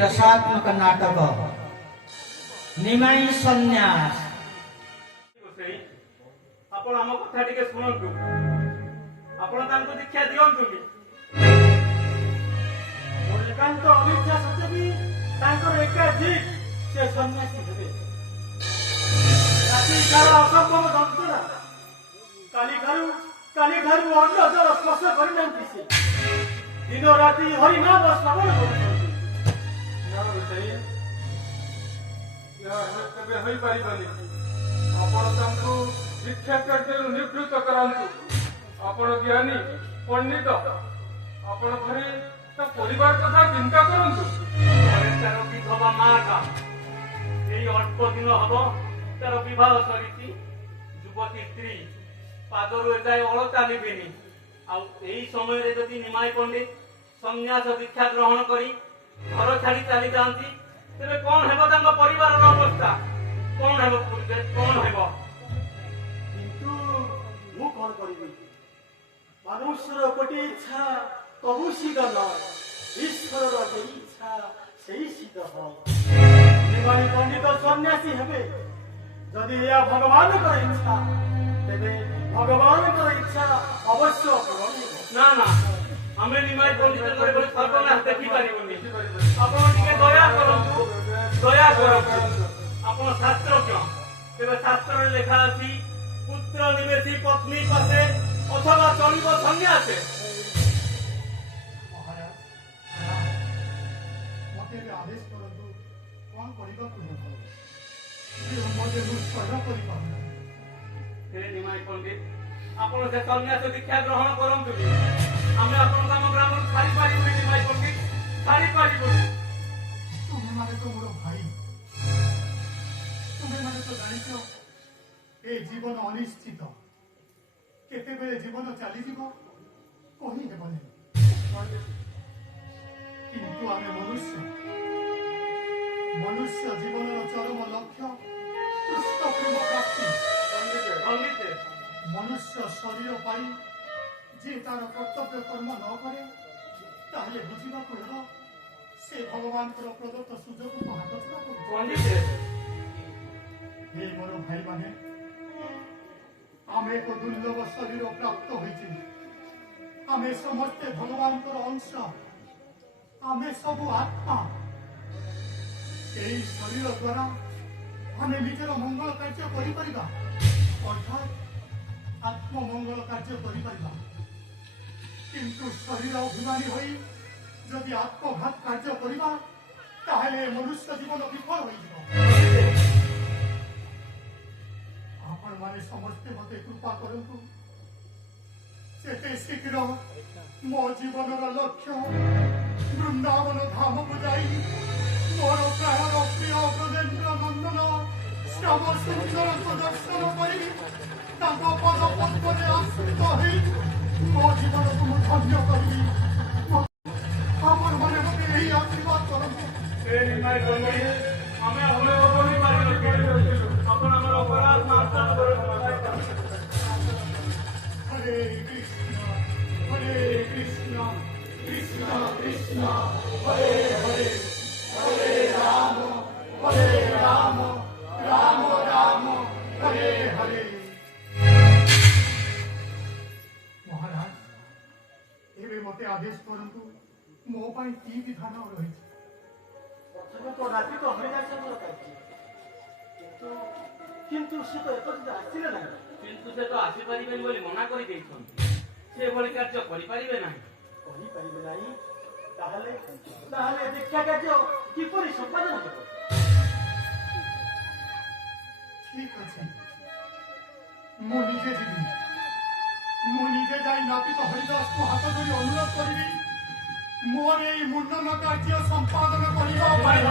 रसात्मक नाटक निमाई सन्यास। आपण आम कथा टिके सुनंतु, आपण तांको दीक्षा दियंतुनी। मोर एकांत अनिच्छा सत्य भी तांकर एकाधिक से सन्यासी हेबे। राति काल असंभव दंतरा काली ठारू अन्न जल स्पर्श करिनांती से दिन राति हरि नाम श्रवण करुछंती। ना रोषेई या केबे होई पारिबनी। आपण तांको शिक्षा कार्यରୁ ନିବୃତ୍ତ କରାନ୍ତୁ। ଆପଣ ଜ୍ଞାନୀ ପଣ୍ଡିତ, ଆପଣ ଥରେ ତା ପରିବାର କଥା ଚିନ୍ତା କରନ୍ତୁ। ଘରେ ତାର ବିଧବା ମାଟା ଏଇ ଅଳ୍ପ ଦିନ ହବ ତାର ବିବାହ ସରିଛି। ଯୁବତୀ ସ୍ତ୍ରୀ ପାଦରୁ ଏଯାଏ ଅଳତା ନେବେନି। ଆଉ ଏଇ ସମୟରେ ଯଦି ନିମାଇ ପଣ୍ଡିତ ସନ୍ନ୍ୟାସ ଦୀକ୍ଷା ଗ୍ରହଣ କରି ଘର ଛାଡି ଚାଲି ଯାଆନ୍ତି, ତେବେ କଣ ହେବ ତାଙ୍କ ପରିବାରର ଅବସ୍ଥା? କଣ ହେବ ପୂର୍ବେ କଣ ହେବ? କିନ୍ତୁ ମୁଁ କଣ କରିବି? ମନୁଷ୍ୟର ଗୋଟିଏ ଇଚ୍ଛା କବୁ ସିଦ୍ଧ ନয়, ଈଶ୍ୱରର ଯେ ଇଚ୍ଛା ସେଇ ସିଦ୍ଧ হয়। ନିମାଇ ପଣ୍ଡିତ ସନ୍ନ୍ୟାସୀ ହେବେ। ଯଦି ଏହା ଭଗବାନଙ୍କର ଇଚ୍ଛା, ତେବେ ଭଗବାନଙ୍କର ଇଚ୍ଛା ଅବଶ୍ୟ ପୂରଣ ହେବ। ନା ନା, ଆମେ ନିମାଇ ପଣ୍ଡିତଙ୍କର ଏଭଳି ସର୍ବନାଶ ଦେଖିପାରିବୁନି। ଆପଣ ଟିକେ ଦୟା କରନ୍ତୁ, ଦୟା କରନ୍ତୁ। ଆପଣ ଶାସ୍ତ୍ରଜ୍ଞ, ତେବେ ଶାସ୍ତ୍ରରେ ଲେଖା ଅଛି ପୁତ୍ର ନିବେଶୀ ପତ୍ନୀ ପାଶେ ଅଥବା ଚଳିବ ସନ୍ନ୍ୟାସେ। ମହାରାଜ, ମତେ ଏବେ ଆଦେଶ କରନ୍ତୁ, କଣ କରିବାକୁ ହେବ? ମତେ ମୁଁ ସହ୍ୟ କରିପାରୁନାହିଁ। ହେ ନିମାଇ ପଣ୍ଡିତ, ଆପଣ ସେ ସନ୍ନ୍ୟାସ ଦୀକ୍ଷା ଗ୍ରହଣ କରନ୍ତୁ। ଆମେ ଆପଣଙ୍କୁ ଆମ ଗ୍ରାମରୁ ଛାଡ଼ି ପାରିବୁନି। ନିମାଇ ପଣ୍ଡିତ, ଛାଡ଼ି ପାରିବୁନି। ତୁମେମାନେ ତ ମୋର ଭାଇ। ତୁମେମାନେ ତ ଜାଣିଛ ଏ ଜୀବନ ଅନିଶ୍ଚିତ। କେତେବେଳେ ଜୀବନ ଚାଲିଯିବ କହି ହେବନି। କିନ୍ତୁ ଆମେ ମନୁଷ୍ୟ ଜୀବନର ଚରମ ଲକ୍ଷ୍ୟ କୃଷ୍ଣ ପ୍ରେମ ପ୍ରାପ୍ତି। ମନୁଷ୍ୟ ଶରୀର ପାଇ ଯେ ତାର କର୍ତ୍ତବ୍ୟ କର୍ମ ନ କରେ, ତାହେଲେ ବୁଝିବାକୁ ହେବ ସେ ଭଗବାନଙ୍କର ପ୍ରଦତ୍ତ ସୁଯୋଗକୁ ହାତଛଡ଼ା କରୁଛି। ହେ ମୋର ଭାଇମାନେ, ଆମେ ଏକ ଦୁର୍ଲଭ ଶରୀର ପ୍ରାପ୍ତ ହୋଇଛୁ। ଆମେ ସମସ୍ତେ ଭଗବାନଙ୍କର ଅଂଶ। ଆମେ ସବୁ ଆତ୍ମା। ଏହି ଶରୀର ଦ୍ୱାରା ଆମେ ନିଜର ମଙ୍ଗଳ କାର୍ଯ୍ୟ କରିପାରିବା, ଅର୍ଥାତ୍ ଆତ୍ମମଙ୍ଗଳ କାର୍ଯ୍ୟ କରିପାରିବା। କିନ୍ତୁ ଶରୀର ଅଭିମାନୀ ହୋଇ ଯଦି ଆତ୍ମଘାତ କାର୍ଯ୍ୟ କରିବା, ତାହେଲେ ମନୁଷ୍ୟ ଜୀବନ ବିଫଳ ହୋଇଯିବ। ଆପଣମାନେ ସମସ୍ତେ ମତେ କୃପା କରନ୍ତୁ, ଯେତେ ଶୀଘ୍ର ମୋ ଜୀବନର ଲକ୍ଷ୍ୟ ବୃନ୍ଦାବନ ଧାମକୁ ଯାଇ ମୋର ପ୍ରାଣର ପ୍ରିୟ ବ୍ରଜେନ୍ଦ୍ର ନନ୍ଦନ ଶ୍ୟାମ ସୁନ୍ଦରଙ୍କୁ ଦର୍ଶନ କରି ତାଙ୍କ ପଦ ପଦ୍ମରେ ଆଶ୍ରିତ ହୋଇ ମୋ ଜୀବନକୁ ମୁଁ ଧନ୍ୟ କରିବି। ଆପଣମାନେ ମତେ ଏହି ଆଶୀର୍ବାଦ କରନ୍ତୁ। ଆମେ ଆପଣ ଆମର ଅପରାଧ ମାଫ କରନ୍ତୁ। ହରେ କୃଷ୍ଣ କୃଷ୍ଣ କୃଷ୍ଣ ହରେ ହରେ, ହରେ ରାମ ରାମ ରାମ ହରେ ହରେ। ମହାରାଜ, ଏବେ ମତେ ଆଦେଶ କରନ୍ତୁ, ମୋ ପାଇଁ କି ବିଧାନ ରହିଛି? ପ୍ରଥମେ ତ ରାତି ତ ହରିଦାସଙ୍କର ପାଇଛି, କିନ୍ତୁ ସେ ତ ଏପର୍ଯ୍ୟନ୍ତ ଆସିଲେ ନାହିଁ। କିନ୍ତୁ ସେ ତ ଆସିପାରିବେନି ବୋଲି ମନା କରିଦେଇଛନ୍ତି। ସେ ଏଭଳି କାର୍ଯ୍ୟ କରିପାରିବେ ନାହିଁ। କହିପାରିବେ ନାହିଁ, ତାହେଲେ ଦୀକ୍ଷା କାର୍ଯ୍ୟ କିପରି ସମ୍ପାଦନ ହେବ? ଠିକ ଅଛି, ମୁଁ ନିଜେ ଯିବି। ମୁଁ ନିଜେ ଯାଇ ନାପିତ ହରିଦାସକୁ ହାତ ଧରି ଅନୁରୋଧ କରିବି, ମୋର এই ମୁଣ୍ଡନ କାର୍ଯ୍ୟ ସମ୍ପାଦନ କରିବା ପାଇଁ।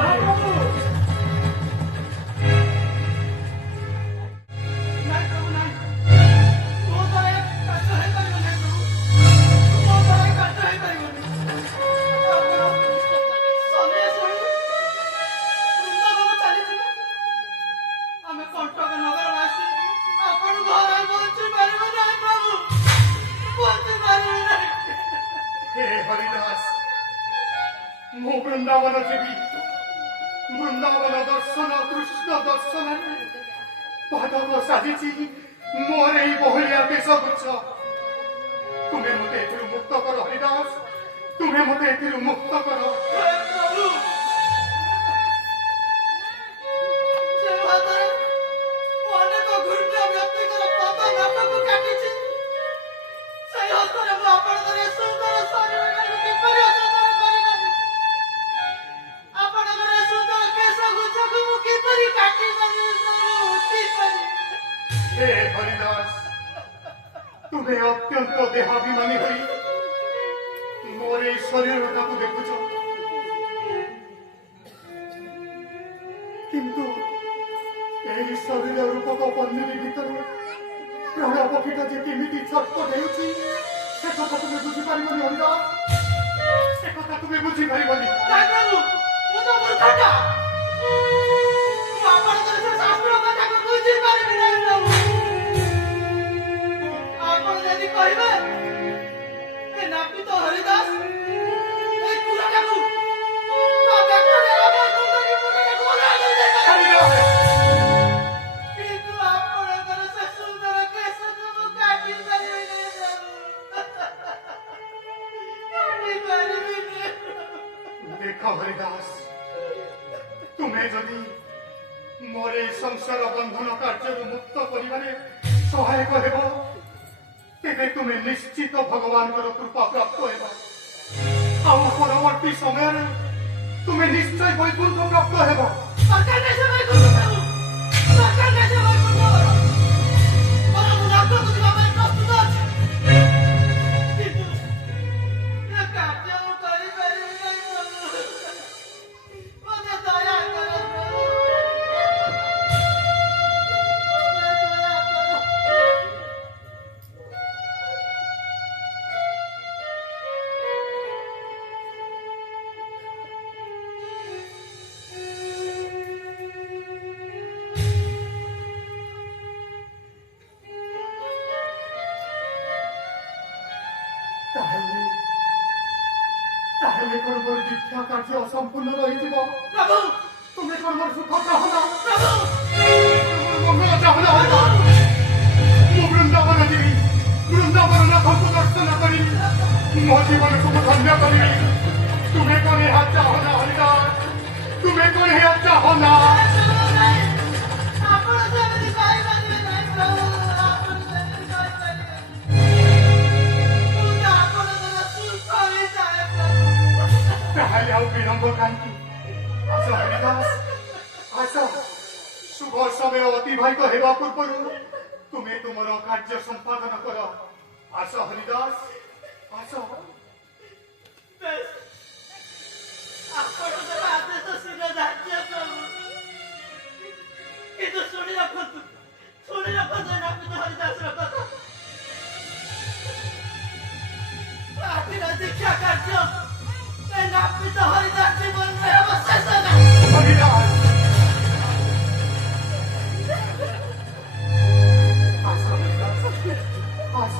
ହେ ହରିଦାସ, ମୁଁ ବୃନ୍ଦାବନ ଯିବି। ବୃନ୍ଦାବନ ଦର୍ଶନ କୃଷ୍ଣ ଦର୍ଶନରେ ପାଦକ ସାଜିଛି ମୋର ଏଇ ବହଳିଆ ବେଶଗୁଚ୍ଛ। ତୁମେ ମୋତେ ଏଥିରୁ ମୁକ୍ତ କର ହରିଦାସ, ତୁମେ ମୋତେ ଏଥିରୁ ମୁକ୍ତ କର। हे हरिदास, तुमे अत्यंत देहाभिमानी हरि मोर ए शरीरटाକୁ ଦେଖୁଛ, କିନ୍ତୁ ଏହି ଶରୀର ରୂପକ ପନ୍ନିରି ଭିତରେ ପ୍ରାଣ ପକ୍ଷୀଟା ଯେ କେମିତି ଛଟପଟ ହେଉଛି ସେ କଥା ତୁମେ ବୁଝିପାରିବନି ହରିଦାସ, ସେ କଥା ତୁମେ ବୁଝିପାରିବନି। देख हरिदास, तुम्हें जदि मोर संसार बंधन कार्य मुक्त करिबारे सहायक हेब तेबे तुमे निश्चित भगवान कृपा प्राप्त हेब। आउ परवर्ती समय तुमे निश्चय वैकुंठ प्राप्त हेब। ताहले कोन मोर दीक्षा कार्य असंपूर्ण रहिଯିब। प्रभु तुमे कोन मोर सुख चाहना, प्रभु मोर मंगल चाहना। मु वृंदावन देवी, वृंदावन नाथको दर्शन करी मो जीवन को धन्य करी। तुमे कोन ଏହା चाहना हरिदास, तुमे कोन ଏହା चाहना। ताहले आउ विलंब कांकी आस हरिदास, आस शुभ समय अतिबाहित हेबा पूर्व तुमे तुमर कार्य संपादन कर। आस हरिदास, आस। दीक्षा कार्य हरिदास जीवन में अवशेष हरिदास आस हरिदास, आस।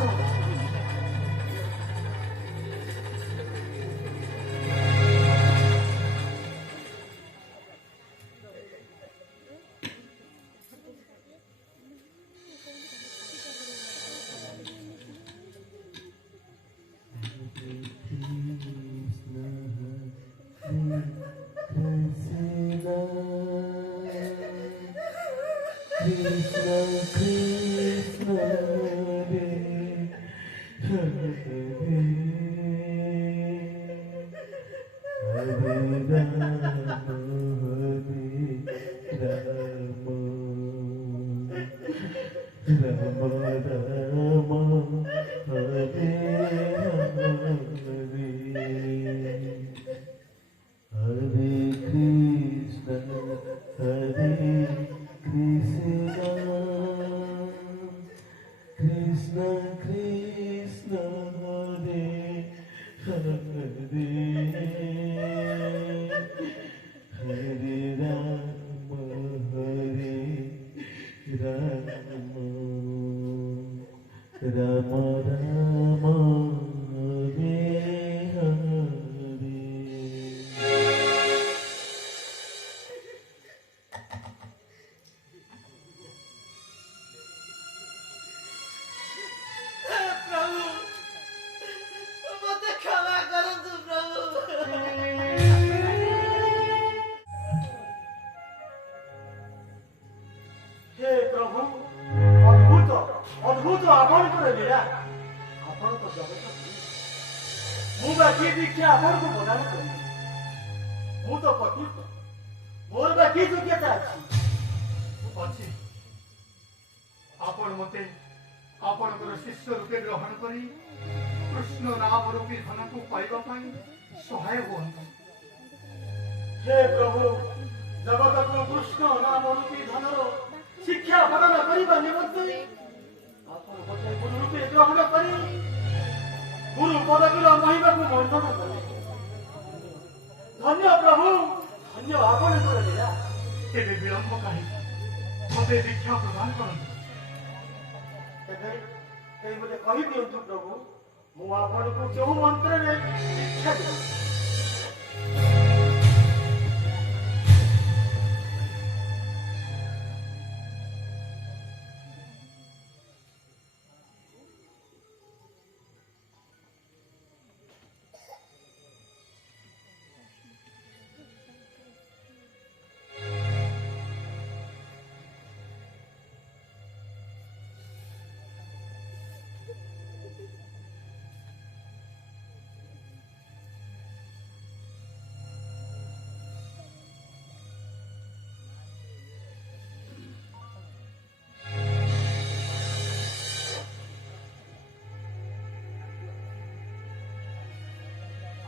ପ୍ରଭୁ ଅଦ୍ଭୁତ ଅଦ୍ଭୁତ ଆପଣଙ୍କର ଲୀଳା। ଆପଣ ତ ଜଗତ ମୁଁ ବା କି ଦୀକ୍ଷା ଆପଣଙ୍କୁ ପ୍ରଦାନ କରିବି? ମୁଁ ତ ପତିତ, ମୋର ବା କି ଯୋଗ୍ୟତା ଅଛି? ଅଛି। ଆପଣ ମତେ ଆପଣଙ୍କର ଶିଷ୍ୟ ରୂପେ ଗ୍ରହଣ କରି କୃଷ୍ଣ ନାମ ରୂପୀ ଧନକୁ ପାଇବା ପାଇଁ ସହାୟ ହୁଅନ୍ତୁ। ହେ ପ୍ରଭୁ, ଜଗତକୁ କୃଷ୍ଣ ନାମ ରୂପୀ ଧନର ଶିକ୍ଷା ପ୍ରଦାନ କରିବା ନିମନ୍ତେ ଆପଣ ମୋତେ ଗୁରୁ ରୂପେ ଗ୍ରହଣ କରି ଗୁରୁ ପଦବୀର ମହିମାକୁ ବର୍ଣ୍ଣନ କଲେ। ଧନ୍ୟ ପ୍ରଭୁ, ଧନ୍ୟ ଆପଣଙ୍କର ଲୀଳା। ତେବେ ବିଳମ୍ବ କାହିଁକି? ମତେ ଦୀକ୍ଷା ପ୍ରଦାନ କରନ୍ତୁ। ତେବେ କେହି ମୋତେ କହିଦିଅନ୍ତୁ ପ୍ରଭୁ, ମୁଁ ଆପଣଙ୍କୁ କେଉଁ ମନ୍ତ୍ରରେ ଶିକ୍ଷା ଦେବି?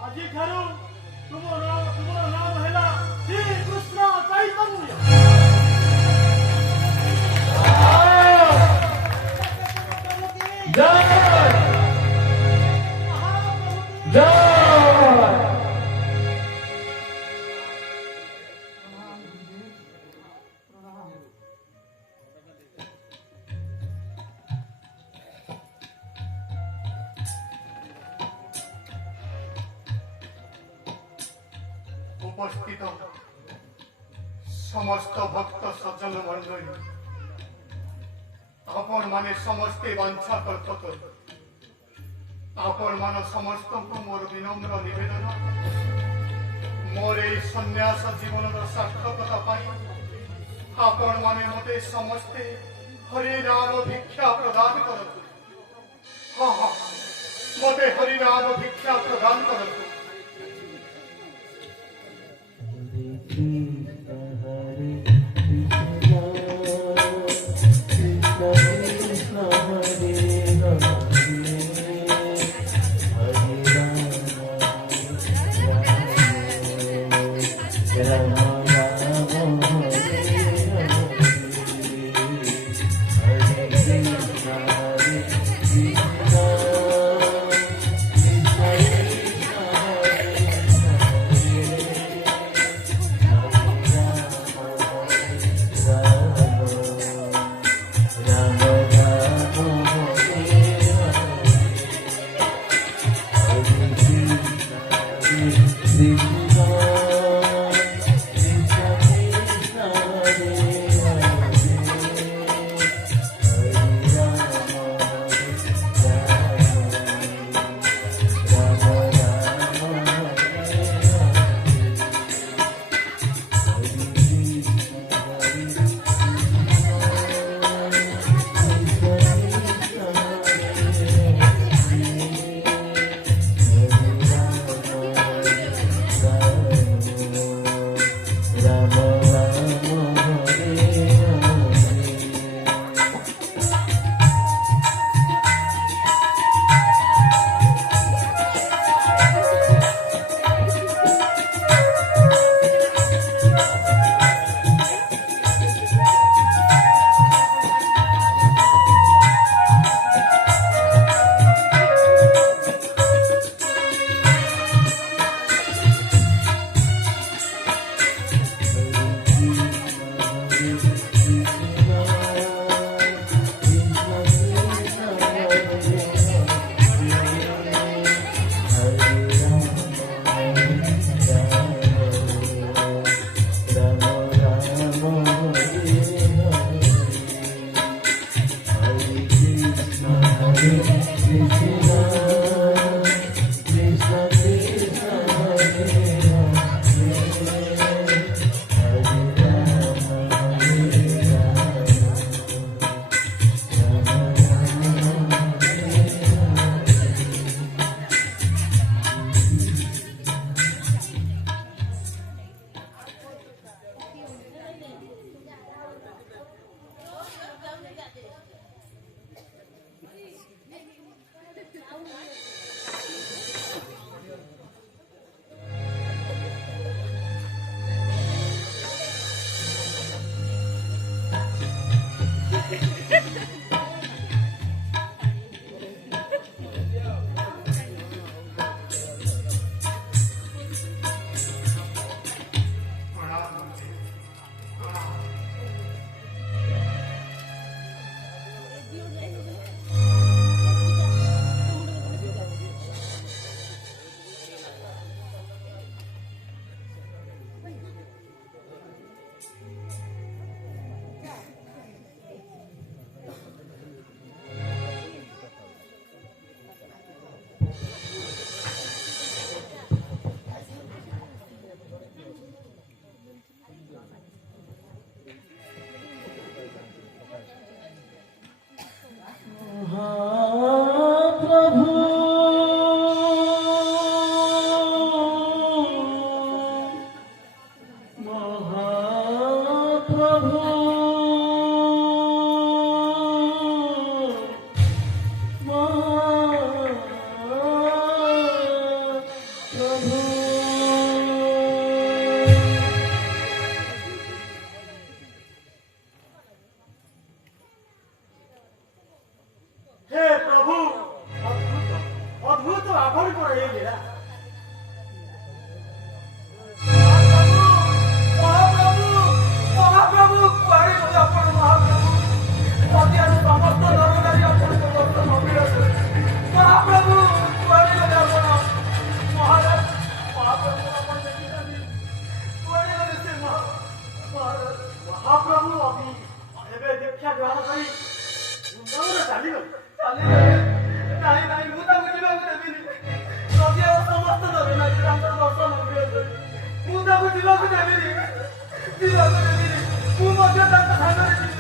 ଆଜିଠାରୁ ତୁମର ନାମ ହେଲା ଶ୍ରୀକୃଷ୍ଣ ଚୈତନ୍ୟ। উপস্থিত সমস্ত ভক্ত সজ্জন মণ্ডলী, আপন মানে সমস্তে বাঞ্ছা কল্পত, আপন মান সমস্তଙ୍କୁ ମୋର ବିନମ୍ର ନିବେଦନ, ମୋର এই ସନ୍ନ୍ୟାସ ଜୀବନର ସାର୍ଥକତା ପାଇଁ ଆପଣ ମାନେ ମତେ ସମସ୍ତେ ହରିନାମ ଭିକ୍ଷା ପ୍ରଦାନ କରନ୍ତୁ। ହଁ ହଁ, ମତେ ହରିନାମ ଭିକ୍ଷା ପ୍ରଦାନ କରନ୍ତୁ। ଚାଲିଗଲେ ନାଇଁ ନାଇଁ ମୁଁ ତାଙ୍କୁ ଯିବାକୁ ଦେବିନି ଯଦି ଆଉ ସମସ୍ତ ଜଗନ୍ନାଥ ତାଙ୍କର ଦର୍ଶନ ପ୍ରିୟ ମୁଁ ତାଙ୍କୁ ଯିବାକୁ ଦେବିନି ମୁଁ ମଧ୍ୟ ତାଙ୍କ ସାଙ୍ଗରେ ଯିବିନି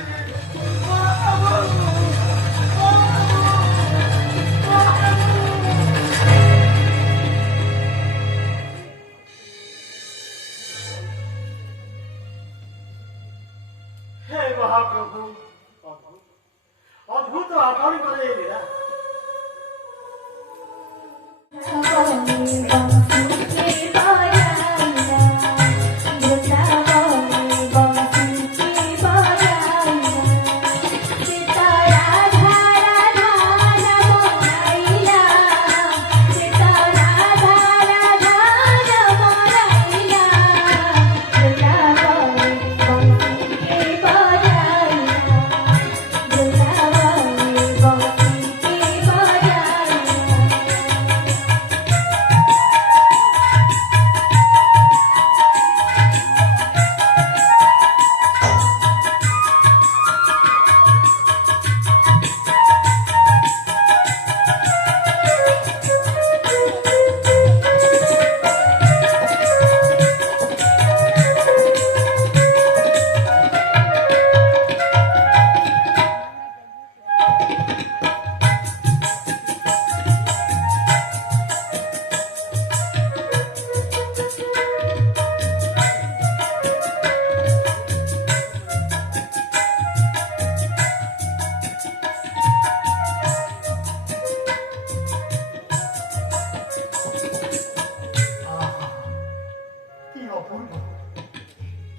हे महाप्रभु अद्भुत ଆପଣଙ୍କର ଏ ଲୀଳା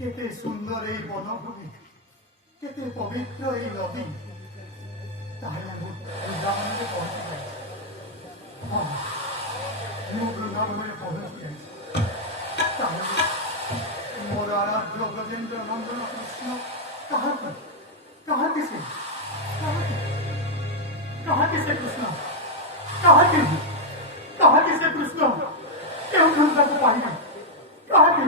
केते सुंदर এই বনভূমি केते पवित्र এই নদী তাহলে ମୁଁ ବୃନ୍ଦାବନରେ ପହଞ୍ଚି ଯାଇଛି ହଁ ମୁଁ ବୃନ୍ଦାବନରେ ପହଞ୍ଚି ଯାଇଛି ତାହେଲେ ମୋର ଆରାଧ୍ୟ ବ୍ରଜେନ୍ଦ୍ର ନନ୍ଦନ କୃଷ୍ଣ କାହାନ୍ତି ସେ କାହାନ୍ତି ସେ କୃଷ୍ଣ କାହାନ୍ତି ସେ କୃଷ୍ଣ କେଉଁଠାରୁ ତାକୁ ପାଇବେ କାହାନ୍ତି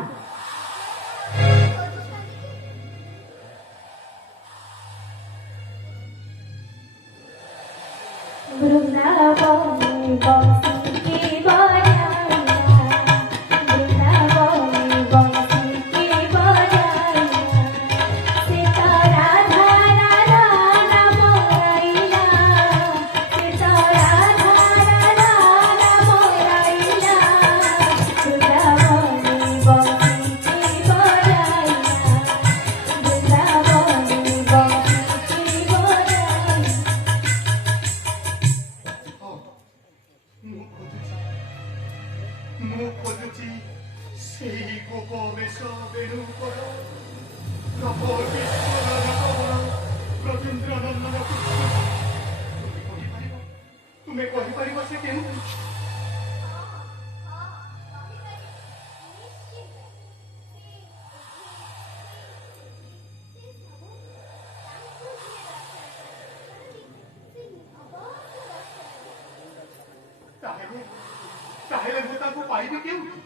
वृंदावन बंसी की बजाया वृंदावन बंसी की बजाया सीता राधा राधा नाम राइला सीता राधा राधा नाम राइला वृंदावन बंसी की बजाया वृंदावन बंसी की बजाया ମୁଁ ଖୋଜୁଛି ସେହି ଗୋପ ବେଶ ବେଣୁଙ୍କର ପ୍ରଭୁ ବ୍ରଜେନ୍ଦ୍ର ନନ୍ଦନ କୃଷ୍ଣ ତୁମେ କହିପାରିବ ସେ କେଉଁଠି ତାହେଲେ ମୁଁ ତାଙ୍କୁ ପାଇବି କେଉଁଠି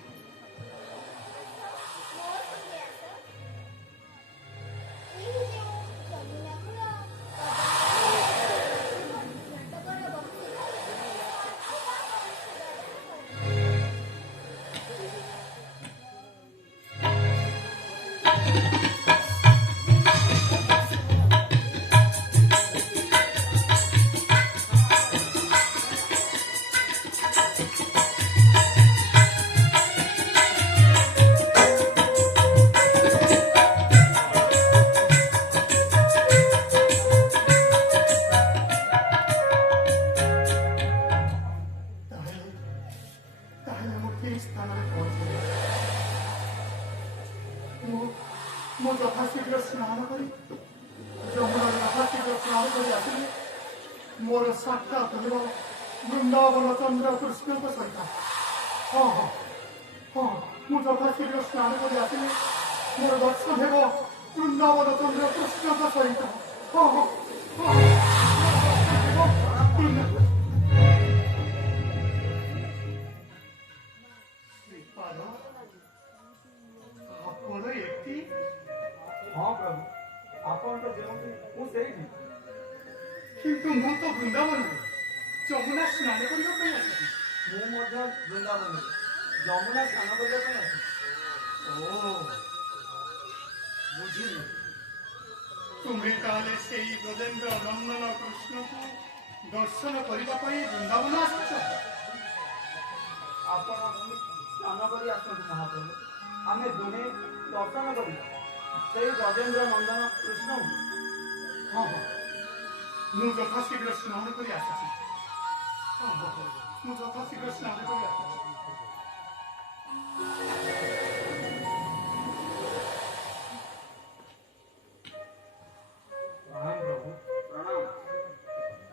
ମୁଁ ଯଥାଶୀଘ୍ର ସ୍ନାନ କରି ଯମୁନାରେ ଯଥାଶୀଘ୍ର ସ୍ନାନ କରି ଆସିଲେ ମୋର ସାକ୍ଷାତ ହେବ ବୃନ୍ଦାବନ ଚନ୍ଦ୍ର କୃଷ୍ଣଙ୍କ ସହିତ ହଁ ମୁଁ ଯଥାଶୀଘ୍ର ସ୍ନାନ କରି ଆସିଲେ ମୋର ଦର୍ଶନ ହେବ ବୃନ୍ଦାବନ ଚନ୍ଦ୍ର କୃଷ୍ଣଙ୍କ ସହିତ ଆପଣ ଏଠି हाँ प्रभु आपण तो जेउंटी मु सेठी କିନ୍ତୁ ମୁଁ ତ ବୃନ୍ଦାବନରେ ଯମୁନା ସ୍ନାନ କରିବା ପାଇଁ ଆସିଛି। ମୁଁ ମଧ୍ୟ ବୃନ୍ଦାବନରେ ଯମୁନା ସ୍ନାନ କରିବା ପାଇଁ ଆସିଛି। ଓ ବୁଝିଲି, ତୁମେ ତାହେଲେ ସେଇ ବ୍ରଜେନ୍ଦ୍ର ନନ୍ଦନ କୃଷ୍ଣକୁ ଦର୍ଶନ କରିବା ପାଇଁ ବୃନ୍ଦାବନ ଆସିଛ? ଆପଣ ସ୍ନାନ କରି ଆସନ୍ତୁ ମହାପ୍ରଭୁ, ଆମେ ଦୁହେଁ ଦର୍ଶନ କରିବା ସେଇ ବ୍ରଜେନ୍ଦ୍ର ନନ୍ଦନ କୃଷ୍ଣଙ୍କୁ। ହଁ ହଁ, ମୁଁ ଯଥାଶୀଘ୍ର ସ୍ନାନ କରି ଆସୁଛି। ହଁ ହଁ, ମୁଁ ଯଥାଶୀଘ୍ର ସ୍ନାନ କରି ଆସୁଛି। ପ୍ରଣାମ ପ୍ରଭୁ। ପ୍ରଣାମ।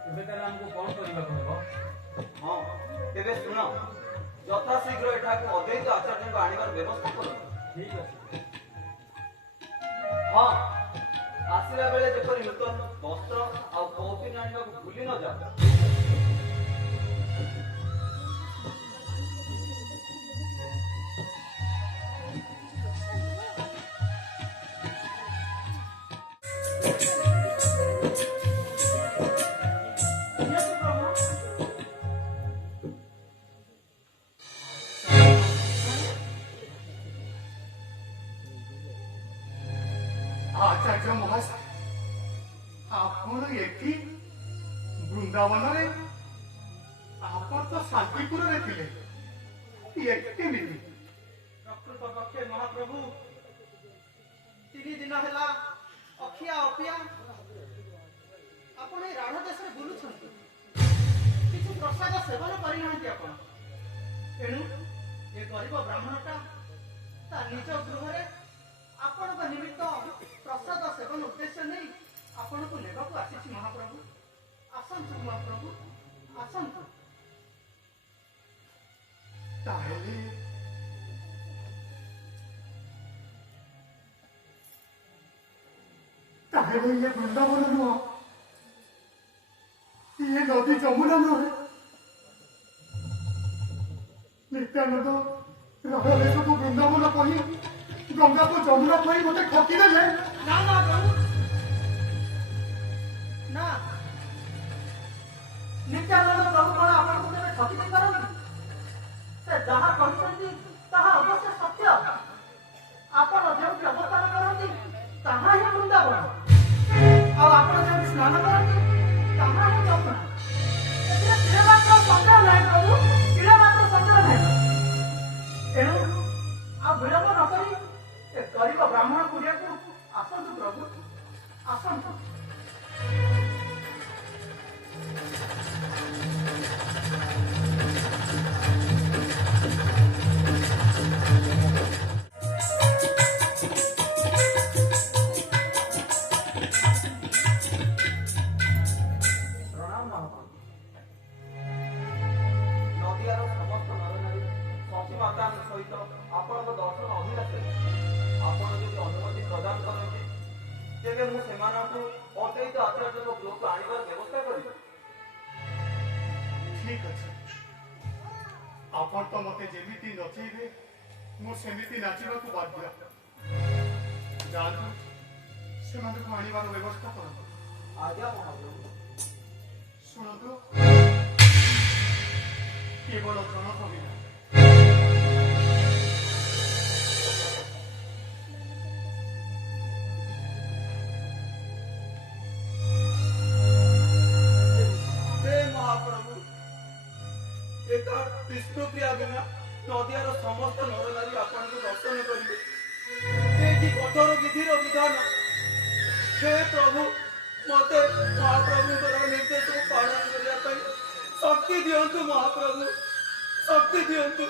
ଏବେ ତାହେଲେ ଆମକୁ କଣ କରିବାକୁ ହେବ? ହଁ, ତେବେ ଶୁଣ, ଯଥାଶୀଘ୍ର ଏଠାକୁ ଅଦ୍ୱୈତ ଆଚାର୍ଯ୍ୟଙ୍କୁ ଆଣିବାର ବ୍ୟବସ୍ଥା କରନ୍ତୁ। ଠିକ ଅଛି। ହଁ, ଆସିଲା ବେଳେ ଯେପରି ନୂତନ ବସ୍ତ୍ର ଆଉ କୌପିନ ଆଣିବାକୁ ଭୁଲି ନ ଯାଅ। ଆଚାର୍ଯ୍ୟ ମହାଶୟ, ଆପଣ ଏଠି ବୃନ୍ଦାବନରେ? ଆପଣ ତ ଶାନ୍ତିପୁରରେ ଥିଲେ, ଏଠି କେମିତି? ପ୍ରକୃତ ପକ୍ଷେ ମହାପ୍ରଭୁ 3 ଦିନ ହେଲା ଅଖିଆ ଅପିଆ ଆପଣ ଏ ରାଢ ଦେଶରେ ବୁଲୁଛନ୍ତି। କିଛି ପ୍ରସାଦ ସେବନ କରିନାହାନ୍ତି ଆପଣ। ଏଣୁ ଏ ଗରିବ ବ୍ରାହ୍ମଣଟା ତା ନିଜ ଗୃହରେ ଆପଣଙ୍କ ନିମିତ୍ତ ପ୍ରସାଦ ସେବନ ଉଦ୍ଦେଶ୍ୟ ନେଇ ଆପଣଙ୍କୁ ନେବାକୁ ଆସିଛି ମହାପ୍ରଭୁ। ଆସନ୍ତୁ ମହାପ୍ରଭୁ, ଆସନ୍ତୁ। ତାହେଲେ ଇଏ ବୃନ୍ଦାବନ ନୁହଁ, ଇଏ ନଦୀ ଯମୁନା ନୁହେଁ। ନିତ୍ୟାନନ୍ଦ ରାଧାଦେଶକୁ ବୃନ୍ଦାବନ କହି ଗଙ୍ଗାକୁ ଯମୁନା କହି ମୋତେ ଠକିଦେଲେ। ନା ନା ପ୍ରଭୁ, ନା, ନିତ୍ୟାନନ୍ଦ ପ୍ରଭୁ କଣ ଆପଣଙ୍କୁ କେବେ ଠକି ଦେଇପାରନ୍ତି? ସେ ଯାହା କହିଛନ୍ତି ତାହା ଅବଶ୍ୟ ସତ୍ୟ। ଆପଣ ଯେଉଁଠି ଅବସ୍ଥାନ କରନ୍ତି ତାହା ହିଁ ବୃନ୍ଦାବନ, ଆଉ ଆପଣ ଯେଉଁଠି ସ୍ନାନ କରନ୍ତି ତାହା ହିଁ ଯମୁନା। ଏଥିରେ ତିଳେ ମାତ୍ର ସନ୍ଦେହ ନାହିଁ ପ୍ରଭୁ, ତିଳେ ମାତ୍ର ସନ୍ଦେହ ନାହିଁ। ଏଣୁ ଆଉ ବିଳମ୍ବ ନ କରି ଏ ଗରିବ ବ୍ରାହ୍ମଣ କୁଡ଼ିଆକୁ ଆସନ୍ତୁ ପ୍ରଭୁ, ଆସନ୍ତୁ। ପ୍ରଣାମ ମହାପ୍ରଭୁ। ନଦିଆର ସମସ୍ତ ନରନାରୀ ସତୀ ମାତାଙ୍କ ସହିତ ଆପଣଙ୍କ ଦର୍ଶନ ଅଭିଳାଷରେ ଆପଣ ଯଦି ଅନୁମତି ପ୍ରଦାନ କରନ୍ତି ତେବେ ମୁଁ ସେମାନଙ୍କୁ ଅଦ୍ୱୈତ ଆଚାର୍ଯ୍ୟଙ୍କ ଗୃହକୁ ଆଣିବାର ବ୍ୟବସ୍ଥା କରିବି। ଠିକ ଅଛି, ଆପଣ ତ ମତେ ଯେମିତି ନଚେଇବେ ମୁଁ ସେମିତି ନାଚିବାକୁ ବାଧ୍ୟ। ଯାଆନ୍ତୁ, ସେମାନଙ୍କୁ ଆଣିବାର ବ୍ୟବସ୍ଥା କରନ୍ତୁ। ଆଜ୍ଞା ମହାପ୍ରଭୁ। ଶୁଣନ୍ତୁ, କେବଳ ଜଣକ ବିନା ମହାପ୍ରଭୁ, ଏକା ବିଷ୍ଣୁପ୍ରିୟା ବିନା ନଦିଆର ସମସ୍ତ ନରନାରୀ ଆପଣଙ୍କୁ ଦର୍ଶନ କରିବେ। ଏ କି କଠୋର ବିଧିର ବିଧାନ! ହେ ପ୍ରଭୁ, ମତେ ମହାପ୍ରଭୁଙ୍କର ନିର୍ଦ୍ଦେଶକୁ ପାଳନ କରିବା ପାଇଁ ଶକ୍ତି ଦିଅନ୍ତୁ ମହାପ୍ରଭୁ, ଶକ୍ତି ଦିଅନ୍ତୁ।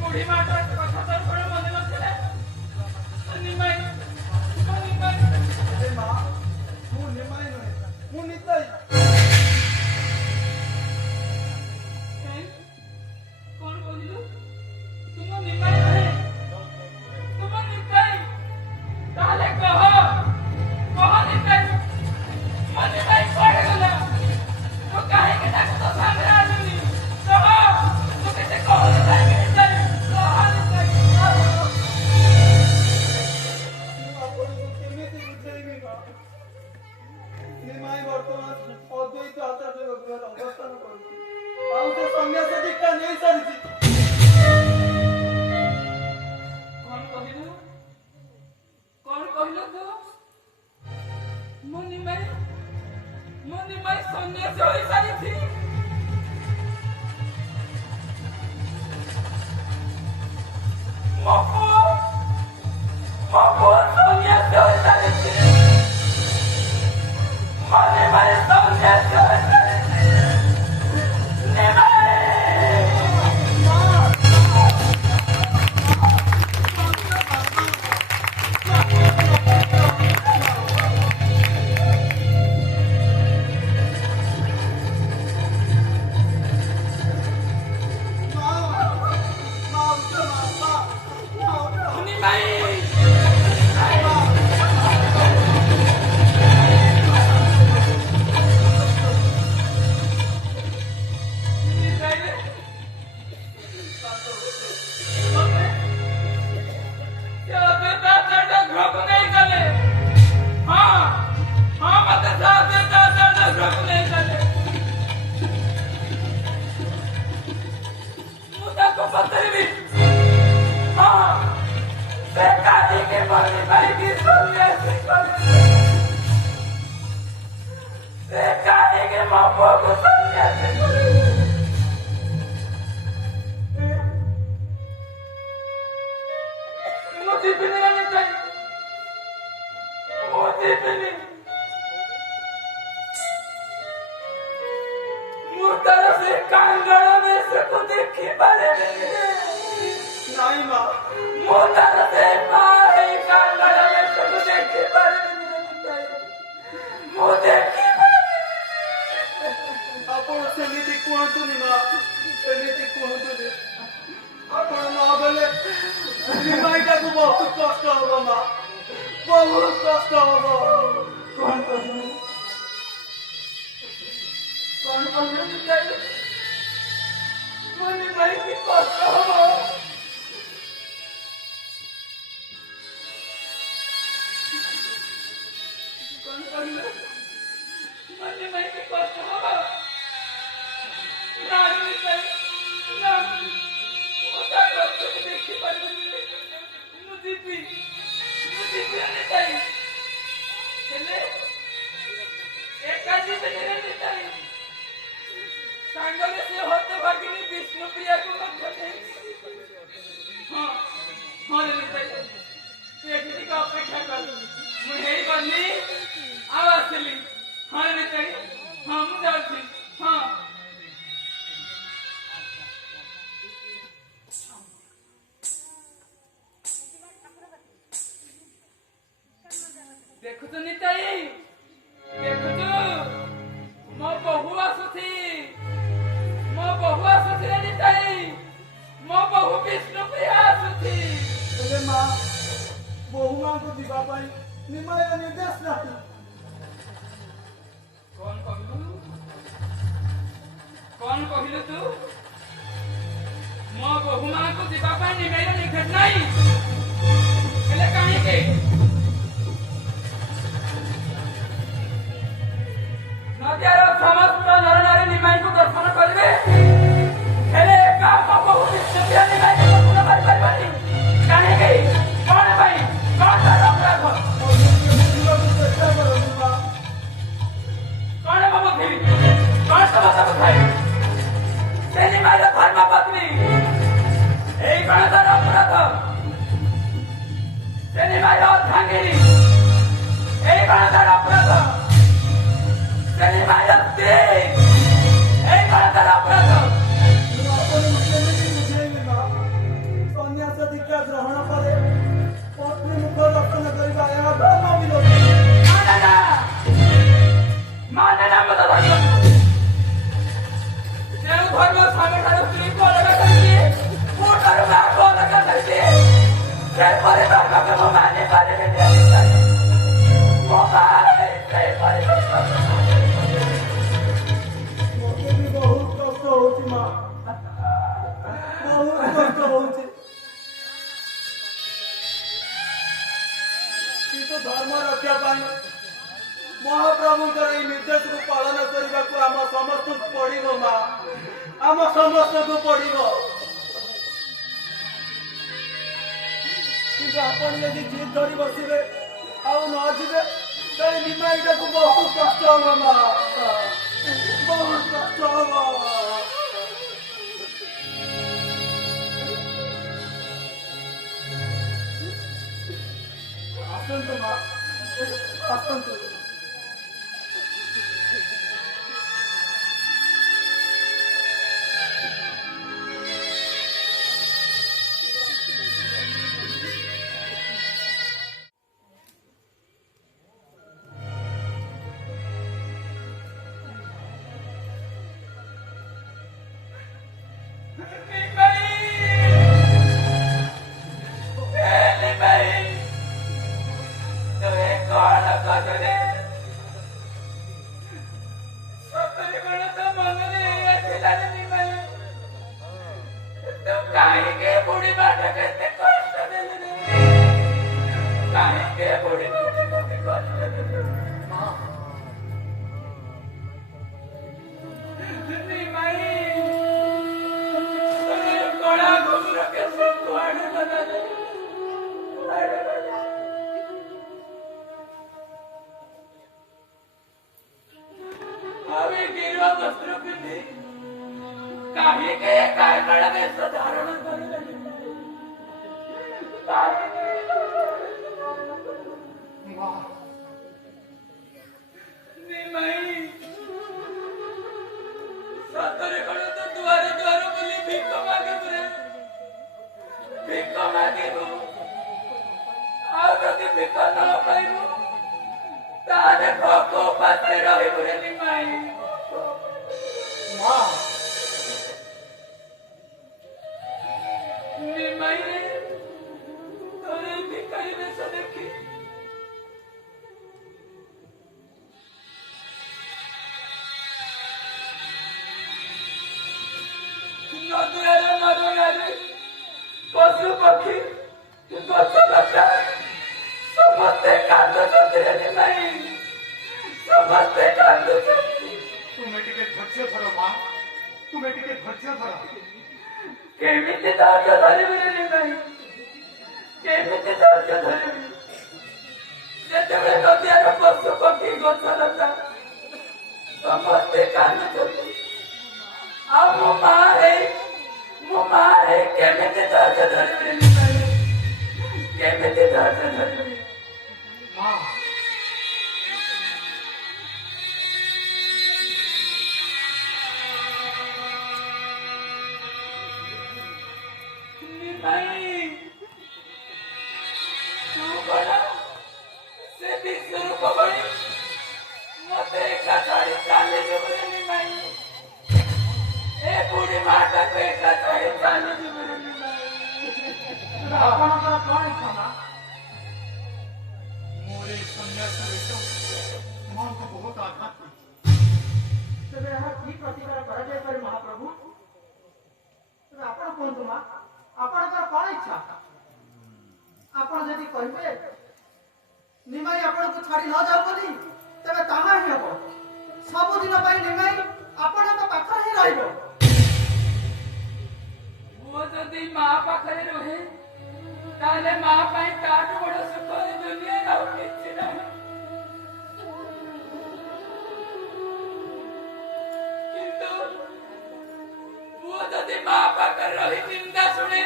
ବୁଢୀ ମାଟା କଥା ତ ମନେ ନଥିଲା। ନିମାଇ ସନ୍ନ୍ୟାସୀ ହୋଇସାରିଛି। ମୋ ପୁଅ ସନ୍ନ୍ୟାସୀ ହୋଇସାରିଛି। ମୋ ନିମାଇ ସନ୍ନ୍ୟାସୀ ହୋଇସାରିଛି। ନିମାଇ ଆପଣ ସେମିତି କୁହନ୍ତୁନି ମା, ସେମିତି କୁହନ୍ତୁନି। ଆପଣ ନ ଗଲେ ନିମାଇଟାକୁ ବହୁତ କଷ୍ଟ ହବ ମା, ବହୁତ କଷ୍ଟ ହବ। କଣ କହିଲୁ ନିତାଇ? ମୋ ନିମାଇ କି କଷ୍ଟ ହବ? କଣ କହିଲୁ? ମୋ ନିମାଇ କି କଷ୍ଟ ହବ? ନା ନିତାଇ, ନା, ମୁଁ ତା କଷ୍ଟକୁ ଦେଖିପାରିବିନି। ମୁଁ ଯିବି ନିତାଇ, ହେଲେ ଏକା ଯିବିନି ନିତାଇ। ସାଙ୍ଗରେ ସେ ହତଭାଗିନୀ ବିଷ୍ଣୁପ୍ରିୟାକୁ ମଧ୍ୟ ନେଇଛି। ହଁ ରେ ନିତାଇ, ତୁ ଏଠି ଟିକେ ଅପେକ୍ଷା କର। ମୁଁ ହେଇ ଗଲି ଆଉ ଆସିଲି। ହଁ ରେ ନିତାଇ, ହଁ ମୁଁ ଯାଉଛି। ହଁ ଦେଖୁଛୁ ନିତାଇ, ଦେଖୁଛୁ ମୋ ବୋହୂ ଆସୁଛି। ମୋ ବୋହୂ ଆସୁଛି ରେ ନିତାଇ, ମୋ ବୋହୂ ବିଷ୍ଣୁପ୍ରିୟା ଆସୁଛି। ହେଲେ ମା, ବୋହୂ ମାଙ୍କୁ ଯିବା ପାଇଁ ନିମାଇର ନିର୍ଦ୍ଦେଶ ନାହିଁ। କଣ କହିଲୁ ତୁ? ମୋ ବୋହୂ ମାଙ୍କୁ ଯିବା ପାଇଁ ନିମାଇର ନିର୍ଦ୍ଦେଶ ନାହିଁ? ହେଲେ କାହିଁକି? ନଦିଆର ସମସ୍ତ ନରନାରୀ ନିମାଇଙ୍କୁ ଦର୍ଶନ କରିବେ, ହେଲେ ଏକା ମୋ ବୋହୂ ବିଷ୍ଣୁପ୍ରିୟା ନିମାଇଙ୍କୁ ଦର୍ଶନ କରିପାରିବନି। କାହିଁକି? କଣ ପାଇଁ? କଣ ତାର ଅପରାଧ? ଚେଷ୍ଟା କରନ୍ତୁ ମା। କଣ ମୋ ବୁଦ୍ଧି? କଣ ସମସ୍ତ ବୁଝାଏ? ସେ ନିମାଇର ଧର୍ମପତ୍ନୀ, ଏଇ କଣ ତାର ଅପରାଧ? ସେ ନିମାଇର ଅର୍ଦ୍ଧାଙ୍ଗିନୀ, ଏଇ କଣ ତାର ଅପରାଧ? ସେ ନିମାଇର ସ୍ତ୍ରୀ, ଏଇ କଣ ତାର ଅପରାଧ? ମୁଁ ଆପଣଙ୍କୁ କେମିତି ବୁଝେଇବି ମା? ସନ୍ନ୍ୟାସ ଦୀକ୍ଷା ଗ୍ରହଣ ପରେ ପତ୍ନୀ ମୁଖ ଦର୍ଶନ କରିବା ଏହା ଧର୍ମ ବିରୋଧୀ। ମାନେ ନା ମତ ଧର୍ମ। ଯେଉଁ ଧର୍ମ ସ୍ୱାମୀଠାରୁ ସ୍ତ୍ରୀକୁ ଅଲଗା କରିଛି, ମୁଁ ଠାରୁ ମାଆକୁ ଅଲଗା କରିଛି, ସେପରି ଧର୍ମକୁ ମୁଁ ମାନି ପାରିବିନି। ମୋ ମା ସେପରି ମୋତେ ବି ବହୁତ କଷ୍ଟ ହଉଛି ମା, ବହୁତ କଷ୍ଟ ହଉଛି। କିନ୍ତୁ ଧର୍ମ ରକ୍ଷା ପାଇଁ ମହାପ୍ରଭୁଙ୍କର ଏଇ ନିର୍ଦ୍ଦେଶକୁ ପାଳନ କରିବାକୁ ଆମ ସମସ୍ତଙ୍କୁ ପଡିବ ମା, ଆମ ସମସ୍ତଙ୍କୁ ପଡିବ। କିନ୍ତୁ ଆପଣ ଯଦି ଜିଦ୍ ଧରି ବସିବେ ଆଉ ନ ଯିବେ, ତାହେଲେ ନିମାଇଟାକୁ ବହୁତ କଷ୍ଟ ହବ ମା। ବଚାଅ। ଆସନ୍ତୁ ମା, ଆସନ୍ତୁ। ପଶୁ ପକ୍ଷୀ ଗଛ ଲତା ସମସ୍ତେ କାନ୍ଦୁଛନ୍ତି ନାଇଁ, ସମସ୍ତେ କାନ୍ଦୁଛନ୍ତି। ତୁମେ ଟିକେ ଧୈର୍ଯ୍ୟ ଧର ମା, ତୁମେ ଟିକେ ଧୈର୍ଯ୍ୟ ଧର। କେମିତି ଧୈର୍ଯ୍ୟ ଧରିବି ନାଇଁ, କେମିତି ଧୈର୍ଯ୍ୟ ଧରିବି? ଯେତେବେଳେ ନଦିଆର ପଶୁ ପକ୍ଷୀ ଗଛ ଲତା ସମସ୍ତେ କାନ୍ଦୁଛନ୍ତି, ଆଉ ମୋ ମା କେମିତି ଧୈର୍ଯ୍ୟ ଧରିବି ନାଇଁ, କେମିତି ଧୈର୍ଯ୍ୟ ଧରିବି? ମା ସେ ବିଶ୍ୱରୂପ ଭଳି ମତେ ଏକା ଛାଡ଼ି ଚାଲିଯିବୁନି ନାଇଁ, ଏ ବୁଢ଼ୀ ମାଟାକୁ ଏକା ଛାଡ଼ି ଚାଲିଯିବୁନି ନାଇଁ। ଆପଣଙ୍କର କଣ ଇଚ୍ଛା ମା? ମୋର এই ସନ୍ନ୍ୟାସ ବେଶ ମନକୁ ବହୁତ ଆଘାତ ଦେଇଛି। ତେବେ ଏହା କି ପ୍ରତିକାର କରାଯାଇପାରେ ମହାପ୍ରଭୁ? ତେବେ ଆପଣ କୁହନ୍ତୁ ମା, ଆପଣଙ୍କର କଣ ଇଚ୍ଛା? ଆପଣ ଯଦି କହିବେ ନିମାଇ ଆପଣଙ୍କୁ ଛାଡ଼ି ନ ଯାଉ ବୋଲି, ତେବେ ତାହା ହିଁ ହେବ। ସବୁଦିନ ପାଇଁ ନିମାଇ ଆପଣଙ୍କ ପାଖରେ ହିଁ ରହିବ। ମୁଁ ଯଦି ମା ପାଖରେ ରୁହେ ତାହେଲେ ମା ପାଇଁ ତାଠୁ ବଡ଼ ସୁଖ ଏ ଦୁନିଆରେ ଆଉ କିଛି ନାହିଁ। କିନ୍ତୁ ମୁଁ ଯଦି ମା ପାଖରେ ରହି ନିନ୍ଦା ଶୁଣେ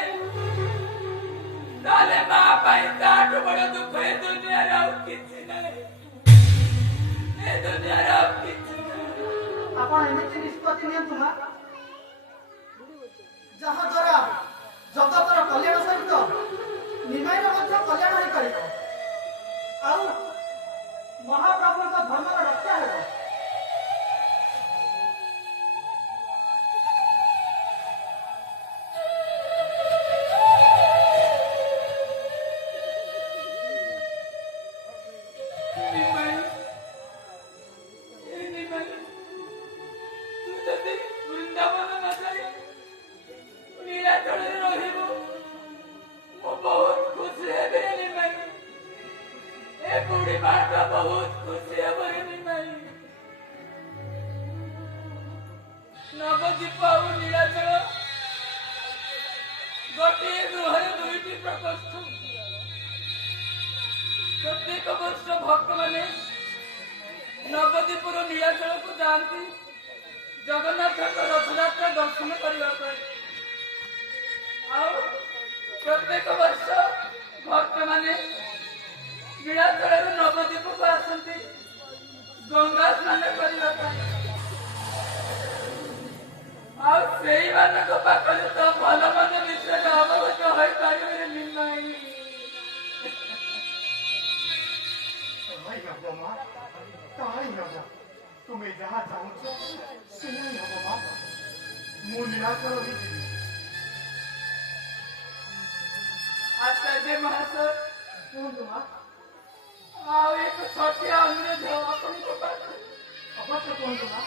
ତାହେଲେ ମା ପାଇଁ ତାଠୁ ବଡ଼ ଦୁଃଖ ଏ ଦୁନିଆରେ ଆଉ କିଛି ନାହିଁ, ଏ ଦୁନିଆରେ ଆଉ କିଛି ନାହିଁ। ଆପଣ ଏମିତି ନିଷ୍ପତ୍ତି ନିଅନ୍ତୁ ମା, ଯାହା ଦ୍ୱାରା ଜଗତର କଲ୍ୟାଣ ସହିତ ନିମାଇର ମଧ୍ୟ କଲ୍ୟାଣ ହେଇପାରିବ, ଆଉ ମହାପ୍ରଭୁଙ୍କ ଧର୍ମର ରକ୍ଷା ହେବ। ନବଦ୍ୱୀପ ଆଉ ନୀଳାଚଳ ଗୋଟିଏ ଗୃହରେ ଦୁଇଟି ପ୍ରକୋଷ୍ଠ। ପ୍ରତ୍ୟେକ ବର୍ଷ ଭକ୍ତମାନେ ନବଦ୍ୱୀପରୁ ନୀଳାଚଳକୁ ଯାଆନ୍ତି ଜଗନ୍ନାଥଙ୍କ ରଥଯାତ୍ରା ଦର୍ଶନ କରିବା ପାଇଁ। ଆଉ ପ୍ରତ୍ୟେକ ବର୍ଷ ଭକ୍ତମାନେ ନୀଳାଚଳରୁ ନବଦ୍ୱୀପକୁ ଆସନ୍ତି ଗଙ୍ଗା ସ୍ନାନ କରିବା ପାଇଁ। ଆଉ ସେଇମାନଙ୍କ ପାଖରେ ତ ଭଲ ମନ୍ଦ ବିଷୟରେ ଅବଗତ ହୋଇପାରିବେ ନିମାଇଁ। ତାହାই ହବ ମା, ତାହାଇ ହବ। ତୁମେ ଯାହା ଚାହୁଁଛ ସେଇଆ ହିଁ ହବ ମା। ମୁଁ ନିରାକର ହେଇଯିବି। ଆଚାର୍ଯ୍ୟ ମହାଶୟ, କୁହନ୍ତୁ ମା, ଆଉ ଏକ ଛୋଟିଆ ଅନୁରୋଧ ଆପଣଙ୍କ ପାଖରେ। ଅବଶ୍ୟ କୁହନ୍ତୁ ମା।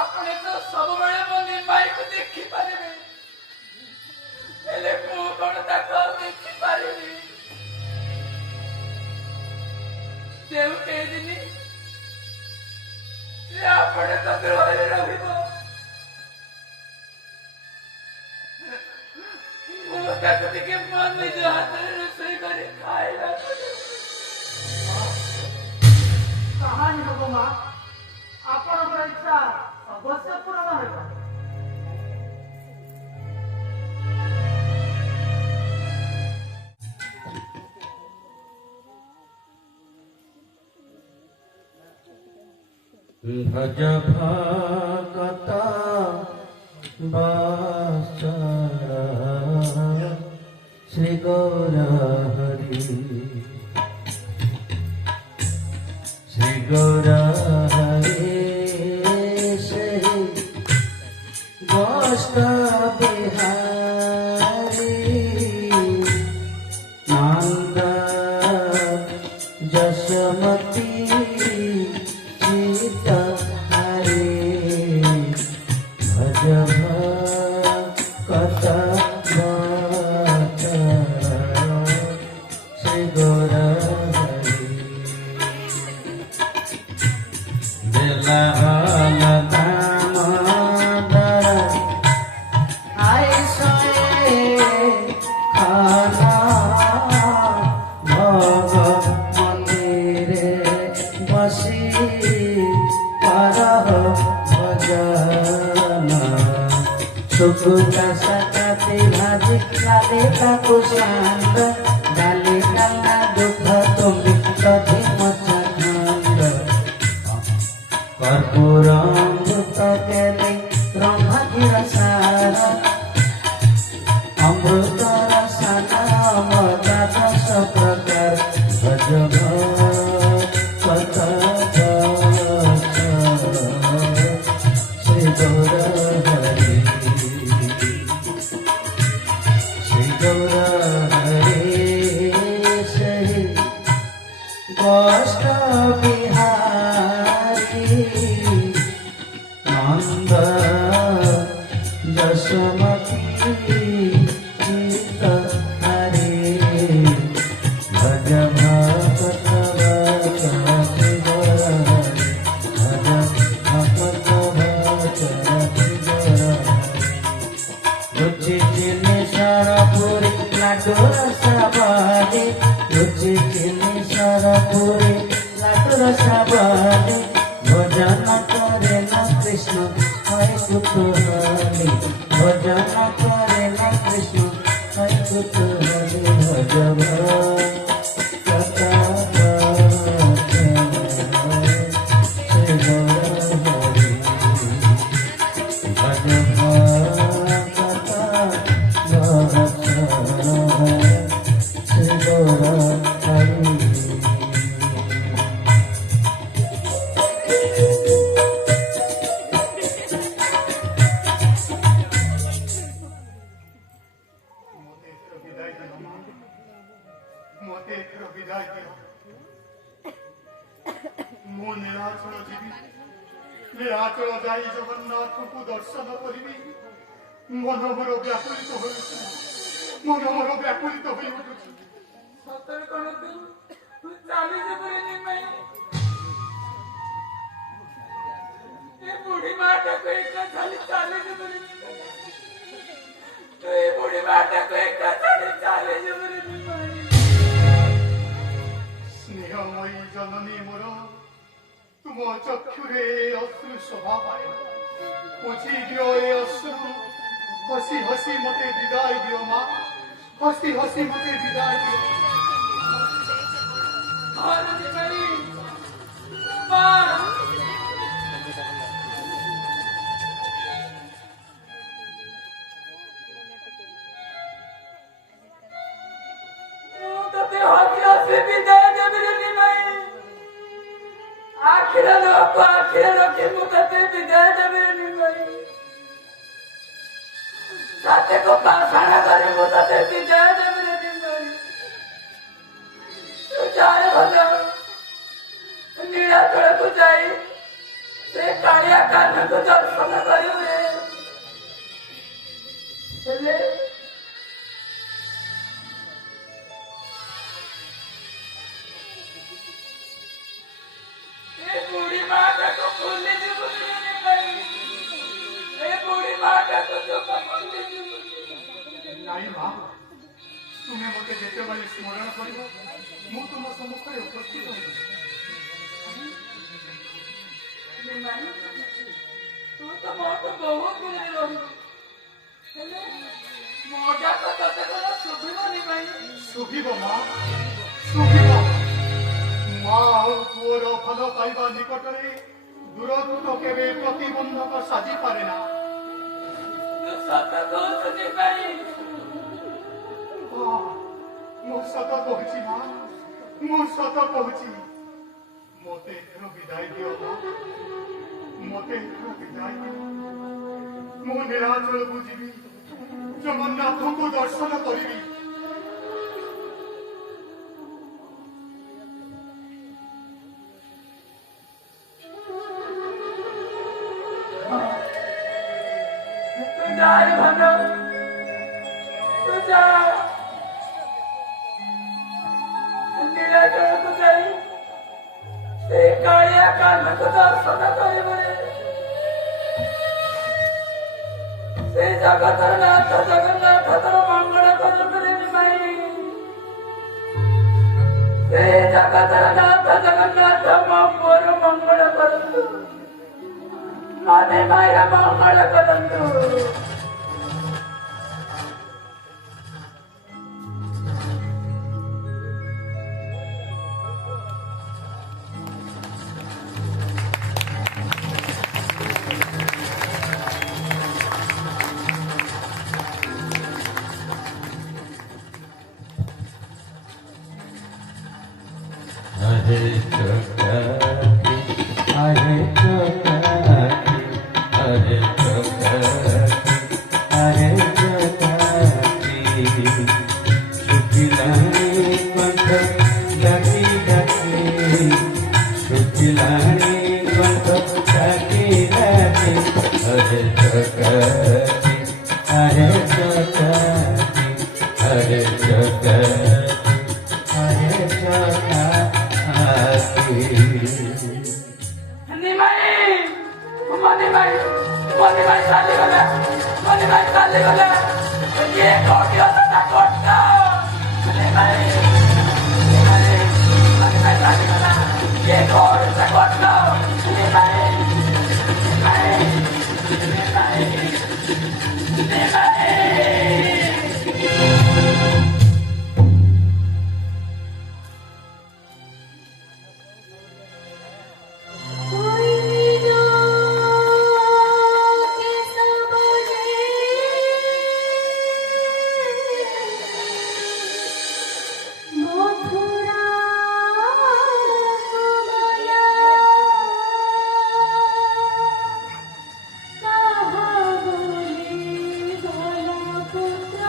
ଆପଣ ତ ସବୁବେଳେ ମୋ ନିମାଇକୁ ଦେଖିପାରିବେ, ହେଲେ ମୁଁ କଣ ତାକୁ ଆଉ ଦେଖିପାରିବି? ଯେଉଁ କେଇଦିନ ସେ ଆପଣଙ୍କ ଗୃହରେ ରହିବ, ମୁଁ ତାକୁ ଟିକେ ମୋ ନିଜ ହାତରେ ରୋଷେଇ କରି ଖାଇବାକୁ ତାହା ହିଁ ହବ ମା। ଆପଣଙ୍କର ଇଚ୍ଛା ଅବଶ୍ୟ ପୂରଣ ହେବ। भज भगत बत्सल श्री गौर हरि श्री गौर हरि श्री गोष्ठ बिहारी नंद जसमती सुकुटा सकाते भाजी लाले ताको शांत डाले डालना दुख तुम्हें कभी मचखंड कर्पूरामृत केले ब्रह्मगिर सार अमृत रसना मदा दश प्रकार भज भगत श्री गौर हरि गोष्ठ बिहारी नंद जसमती चित्त हरे भज भगत श्री गौर भज भगत श्री गौर रुचि चिन्ह सरपुरी लाडू रसवादी रुचि चिन्ह सरपुरी लाडू रसवादी भोजन करे न कृष्ण हरि कुतूहली भोजन करे न कृष्ण हरि कुतूहली भज भगत श्री गौर हरि भज श्री गौर हरि ମୋତେ ଏଥର ବିଦାୟ ଦିଅ। ମୁଁ ନୀଳାଚଳ ଯିବି। ନୀଳାଚଳ ଯାଇ ଜଗନ୍ନାଥଙ୍କୁ ଦର୍ଶନ କରିବି। ମନ ମୋର ବ୍ୟାକୁଳିତ ହୋଇଛି। ମନ ମୋର ବ୍ୟାକୁଳିତ ହୋଇ ଉଠୁଛି। ସତରେ କଣ ତୁ ଚାଲିଯିବୁ ନିମାଇଁ? ଏ ବୁଢୀ ମାଟାକୁ ଏକା ଛାଡ଼ି ଚାଲିଯିବୁ ନିମାଇଁ? ତୁ ଏ ବୁଢୀ ମାଟାକୁ ଏକା ଛାଡ଼ି ଚାଲିଯିବୁ ନିମାଇଁ? ସ୍ନେହମୟୀ ଜନନୀ ମୋର ତୁମ ମୋ ଚକ୍ଷୁରେ ଅଶ୍ରୁ ଶୋଭା ପାଏ ପୋଛି ଦିଅ ଏ ଅଶ୍ରୁ ହସି ହସି ମତେ ବିଦାୟ ଦିଅ ମା ହସି ହସି ମତେ ବିଦାୟ ଦିଅ आखिर लोग आखिर रखे मुझे विदाय देवे निभाई साथे को पाषाण करे मुझे विदाय देवे निभाई तू जाए भला नीला तोड़ को जाई से कालिया कान को दर्शन करियो रे बुढ़ी माता को भूलने की बुद्धि नहीं गई ए बुढ़ी माता को जो भूलने की बुद्धि ନାଇଁ ମା ତୁମେ ମତେ ଯେତେବେଳେ ସ୍ମରଣ କରିବ ମୁଁ ତୁମ ସମ୍ମୁଖରେ ଉପସ୍ଥିତ ହେବି नहीं तू तो बहुत बहुत दूर रही हेले मोटा को तते को सुभिब नहीं भाई ଶୁଭିବ ମା ଶୁଭିବ ମା ଆଉ ପୁଅର ଭଲ ପାଇବା ନିକଟରେ ଦୂରଦୂତ କେବେ ପ୍ରତିବନ୍ଧକ ସାଜିପାରେ ନା तू सत को सुनी भाई ମୁଁ ସତ କହୁଛି ମା ମୁଁ ସତ କହୁଛି ମତେ ଏଥର ବିଦାୟ ଦିଅ ମା ମତେ ଏଥର ବିଦାୟ ଦିଅ ମୁଁ ନିରାଞ୍ଚଳକୁ ଯିବି ଜଗନ୍ନାଥଙ୍କୁ ଦର୍ଶନ କରିବି तू जाए भनो तू जा नीला तोड़ को जाई से कालिया कान को दर्शन करिबे से जगतर नाथ जगन्नाथ तोर मंगल करिबे निमाई से जगतर नाथ जगन्नाथ मो पुर मंगल करतु माने माया मंगल करतु अरे चोटाकी अरे चोटाकी अरे चोटाकी अरे चोटाकी शुकिलानी कंठ डाकी डाकी शुकिलानी कंठ डाकी डाकी अरे चोटाकी अरे चोटाकी अरे चोटाकी अरे चोटाकी मनी भाई चाली गला ये कोटियो ना कोटा मनी भाई चाली गला ये कोट से कोटा मनी भाई कोई लो के समझे मथुरा को गया कहाँ बोले भला पुत्र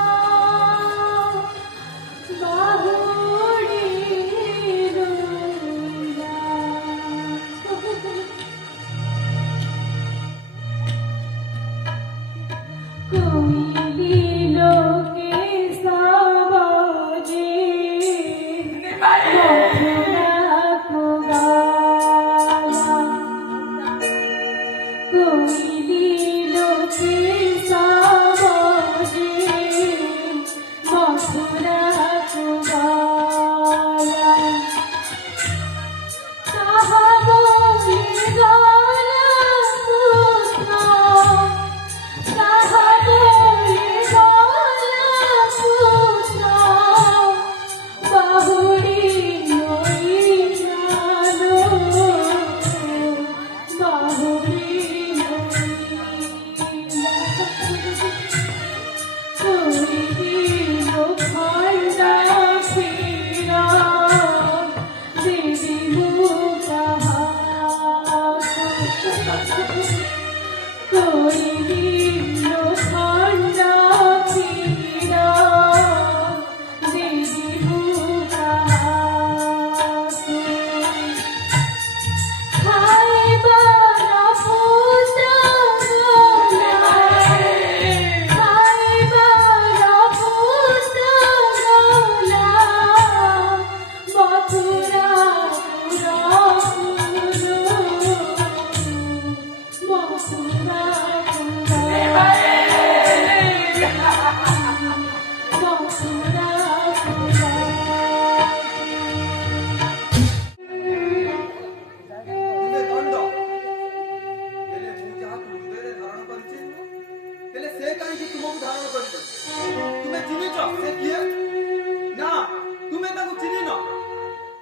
बाहुड़ी रोया कोई लोके सावजे मथुरा को गाला कोई लोके सावजे मथुरा को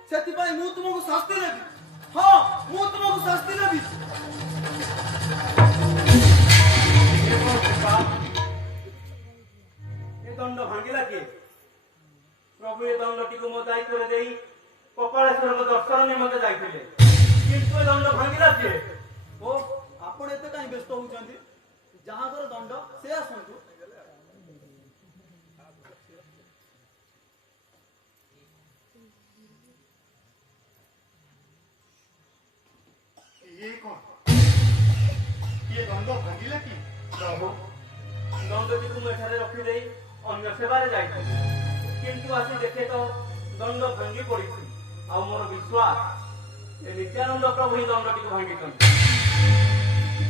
ସେଥିପାଇଁ ମୁଁ ତୁମକୁ ଶାସ୍ତି ଦେବି। ହଁ, ମୁଁ ତୁମକୁ ଶାସ୍ତି ଦେବି। ଏ ଦଣ୍ଡ ଭାଙ୍ଗିଲା କିଏ? ପ୍ରଭୁ ଏ ଦଣ୍ଡଟିକୁ ମୋ ଦାୟିତ୍ୱରେ ଦେଇ କପାଳେଶ୍ୱରଙ୍କ ଦର୍ଶନ ନିମନ୍ତେ ଯାଇଥିଲେ, କିନ୍ତୁ ଏ ଦଣ୍ଡ ଭାଙ୍ଗିଲା କିଏ? ଓ ଆପଣ ଏତେ କାହିଁ ବ୍ୟସ୍ତ ହଉଛନ୍ତି? ଯାହାଙ୍କର ଦଣ୍ଡ ସେ ଆସନ୍ତୁ। ଇଏ କଣ? ଇଏ ଦଣ୍ଡ ଭାଙ୍ଗିଲା କି? ପ୍ରଭୁ, ଦଣ୍ଡଟିକୁ ମୁଁ ଏଠାରେ ରଖିଦେଇ ଅନ୍ୟ ସେବାରେ ଯାଇଥିଲି, କିନ୍ତୁ ଆସି ଦେଖେ ତ ଦଣ୍ଡ ଭାଙ୍ଗି ପଡ଼ିଛି। ଆଉ ମୋର ବିଶ୍ୱାସ ଏ ନିତ୍ୟାନନ୍ଦ ପ୍ରଭୁ ହିଁ ଦଣ୍ଡଟିକୁ ଭାଙ୍ଗିଛନ୍ତି।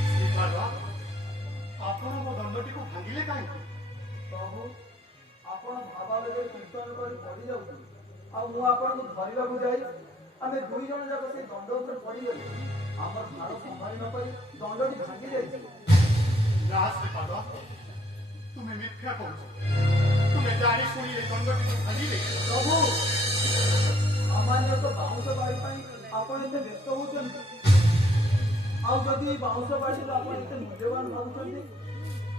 ଶ୍ରୀପାଦ, ଆପଣ ମୋ ଦଣ୍ଡଟିକୁ ଭାଙ୍ଗିଲେ କାହିଁକି? ପ୍ରଭୁ, ଆପଣ ଭାବାବେଗରେ କୀର୍ତ୍ତନ କରି ପଡ଼ିଯାଉଛନ୍ତି, ଆଉ ମୁଁ ଆପଣଙ୍କୁ ଧରିବାକୁ ଯାଇ ଆମେ ଦୁଇ ଜଣ ଯାକ ସେଇ ଦଣ୍ଡ ଉପରେ ପଡ଼ିଗଲୁ। ଆମର ଭାର ସମ୍ଭାଳି ନ ପାରି ଦଣ୍ଡଟି ଭାଙ୍ଗି ଯାଇଛି। ନା ଶ୍ରୀପାଦ, ତୁମେ ମିଥ୍ୟା କହୁଛ। ତୁମେ ଜାଣି ଶୁଣି ଏ ଦଣ୍ଡଟିକୁ ଭାଙ୍ଗିଲେ। ପ୍ରଭୁ, ସାମାନ୍ୟ ଏକ ବାଉଁଶ ବାଡ଼ି ପାଇଁ ଆପଣ ଏତେ ବ୍ୟସ୍ତ ହଉଛନ୍ତି। ଆଉ ଯଦି ବାଉଁଶ ବାଡ଼ିକୁ ଆପଣ ଏତେ ମୂଲ୍ୟବାନ ଭାବୁଛନ୍ତି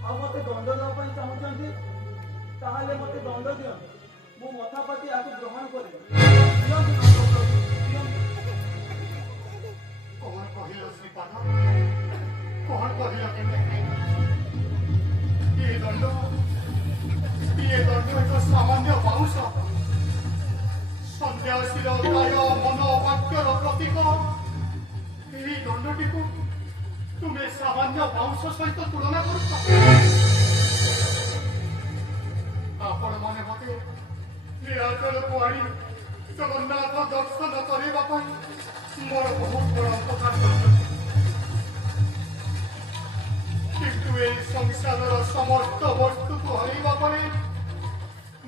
ଆଉ ମୋତେ ଦଣ୍ଡ ଦେବା ପାଇଁ ଚାହୁଁଛନ୍ତି, ତାହେଲେ ମୋତେ ଦଣ୍ଡ ଦିଅନ୍ତୁ। ମୁଁ ମଥାପାତି ଆକୁ ଗ୍ରହଣ କରିବି। ଦିଅନ୍ତୁ ଦଣ୍ଡ ପ୍ରଭୁ, ଦିଅନ୍ତୁ। କଣ କହିଲ ଶ୍ରୀପାଦ? କଣ କହିଲ କେମିତି? ଇଏ ଦଣ୍ଡ ଏକ ସାମାନ୍ୟ ବାଉଁଶ। ସନ୍ନ୍ୟାସୀର କାୟ ମନ ବାକ୍ୟର ପ୍ରତୀକ। ଏହି ଦଣ୍ଡଟିକୁ ତୁମେ ସାମାନ୍ୟ ବାଉଁଶ ସହିତ ତୁଳନା କରୁଛ? ଆପଣମାନେ ମତେ ନୀଳାଚଳକୁ ଆଣି ଜଗନ୍ନାଥ ଦର୍ଶନ କରିବା ପାଇଁ ମୋର ବହୁତ ବଡ଼ ଉପକାର କରିଛନ୍ତି, କିନ୍ତୁ ଏହି ସଂସାରର ସମସ୍ତ ବସ୍ତୁକୁ ହରାଇବା ପରେ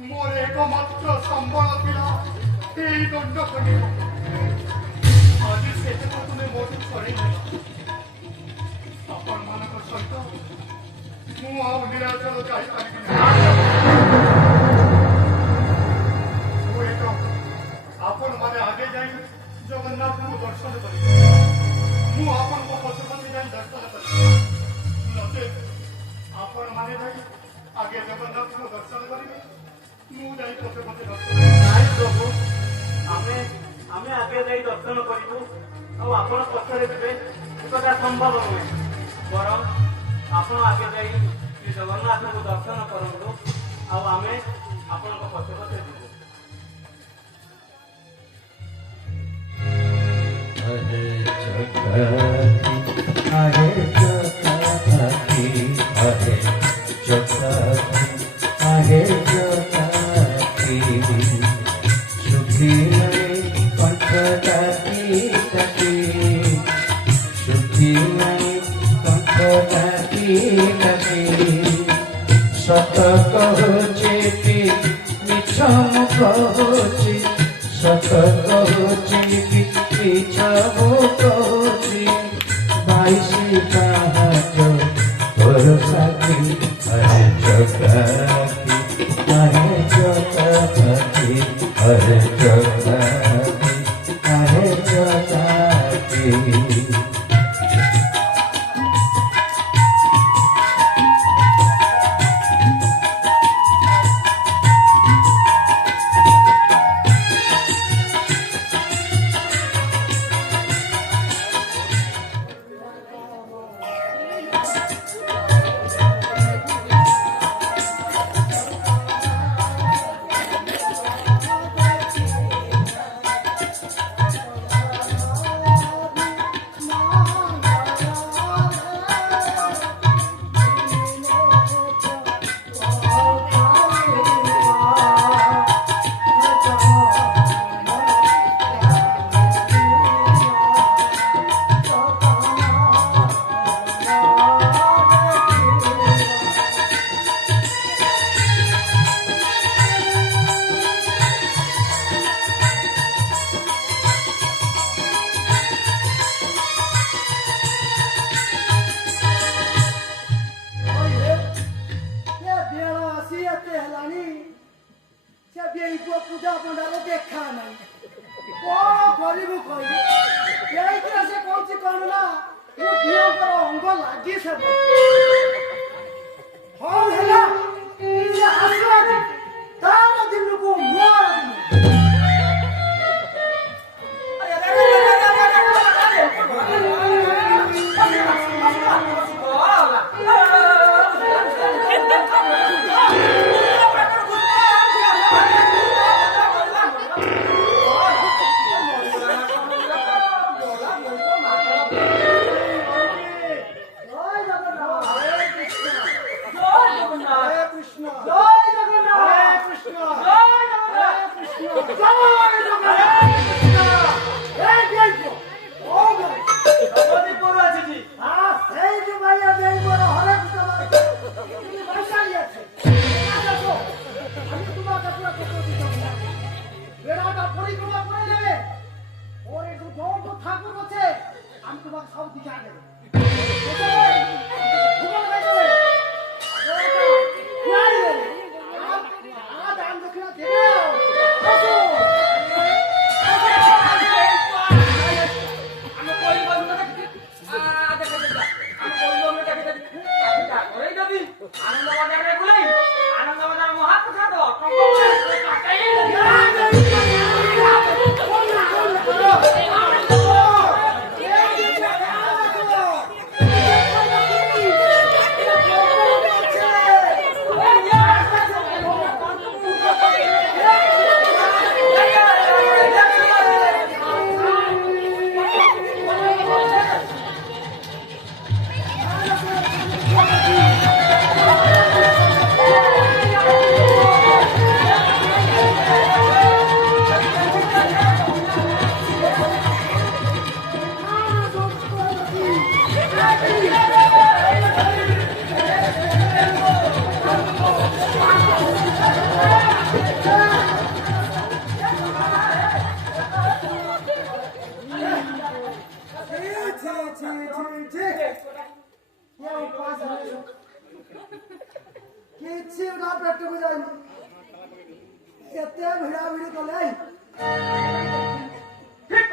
ମୋର ଏକମାତ୍ର ସମ୍ବଳ ଥିଲା ଏହି ଦଣ୍ଡ ଖଣ୍ଡିକ। ଆଜି ସେଠାକୁ ତୁମେ ମୋଠୁ ଛଡ଼େଇ ନେଲ। ଆପଣମାନଙ୍କ ସହିତ ମୁଁ ଆଉ ନୀଳାଚଳ ଯାଇପାରିବି ନାହିଁ। ହୁଏତ ଆପଣମାନେ ଆଗେ ଯାଇ ଜଗନ୍ନାଥଙ୍କୁ ଦର୍ଶନ କରିବେ, ମୁଁ ଆପଣଙ୍କ ପଛେ ପଛେ ଯାଇ ଦର୍ଶନ କରିବି। ନଚେତ୍ ଆପଣମାନେ ଯାଇ ଆଗେ ଜଗନ୍ନାଥଙ୍କୁ ଦର୍ଶନ କରିବେ, ମୁଁ ଯାଇ ପଛେ ପଛେ ଦର୍ଶନ କରିବି। ନାଇଁ ପ୍ରଭୁ, ଆମେ ଆଗେ ଯାଇ ଦର୍ଶନ କରିବୁ ଆଉ ଆପଣ ପଛରେ ଯିବେ, ଏକଥା ସମ୍ଭବ ନୁହେଁ। ବରଂ ଆପଣ ଆଗେ ଯାଇ ଶ୍ରୀ ଜଗନ୍ନାଥଙ୍କୁ ଦର୍ଶନ କରନ୍ତୁ, ଆଉ ଆମେ ଆପଣଙ୍କ ପଛେ ପଛେ ଯିବୁ। हरे चक्रवर्ती, हरे चक्रवर्ती, हरे चक्रवर्ती, हरे चक्रवर्ती। सुखी नहीं कंठदाती कटी, सुखी नहीं कंठदाती कटी। सत कहुची मिछ मुख होची, सत कहुची मिछ मुख होची। बाईसी पाहाच तोर साथी, हरे चक्रवर्ती, हरे चक्रवर्ती, हरे चक्रवर्ती, हरे चक्रवर्ती। ପୂଜା ପଣ୍ଡାର ଦେଖା ନାହିଁ। କଣ କରିବୁ କହିବି ଏଇଥିରେ ସେ କହୁଛି କଣ ନା ମୋ ଝିଅଙ୍କର ଅଙ୍ଗ ଲାଗି ସେବ ହଉ ହେଲା ସେ ଆସୁ ଆଜି ତାର ଦିନକୁ ମୋର ଦିନ କିଛି ନା ପେଟକୁ ଯାଇନି ଏତେ ଭିଡା ଭିଡି କଲେ ଠିକ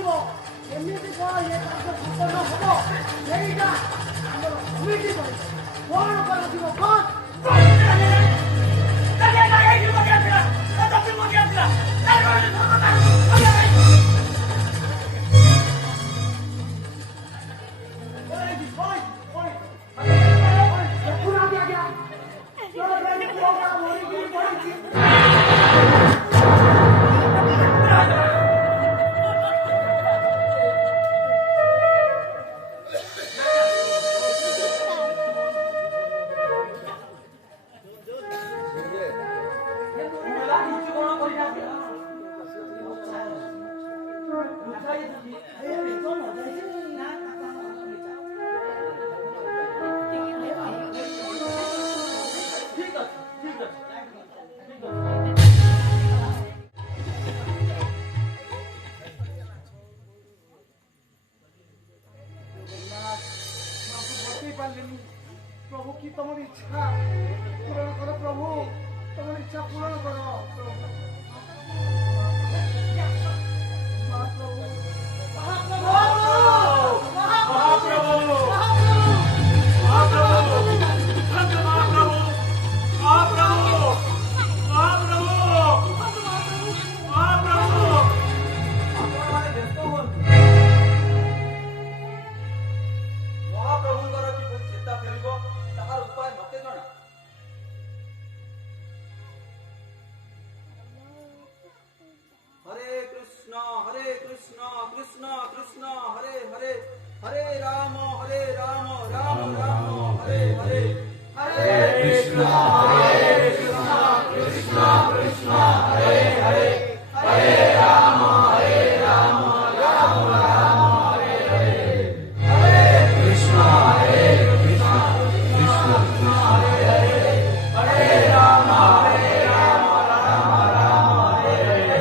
ଯିବ କେମିତି କ'ଣ ଏ କାର୍ଯ୍ୟ ସମ୍ପନ୍ନ ହେବ ସେଇଟା ଆମର କମିଟି କରିବ କ'ଣ କରାଯିବ କ'ଣ प्रभु की तुम इच्छा पूरण करो प्रभु तुम इच्छा पूरण करो कृष्ण कृष्ण हरे हरे हरे राम राम राम हरे हरे हरे कृष्ण कृष्ण कृष्ण हरे हरे हरे राम राम राम हरे हरे हरे कृष्ण कृष्ण कृष्ण हरे हरे हरे राम राम राम हरे हरे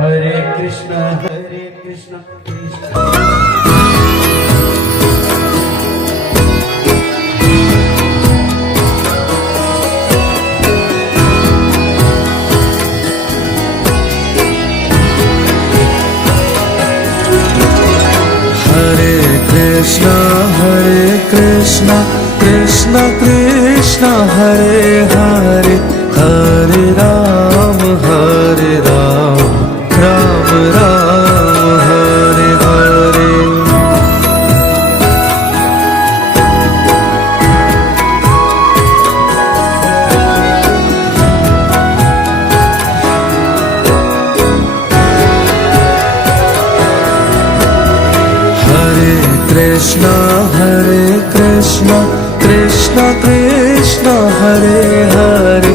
हरे कृष्ण कृष्ण कृष्ण कृष्ण कृष्ण हरे हरे हरे राम राम राम हरे हरे कृष्ण कृष्ण कृष्ण हरे हरे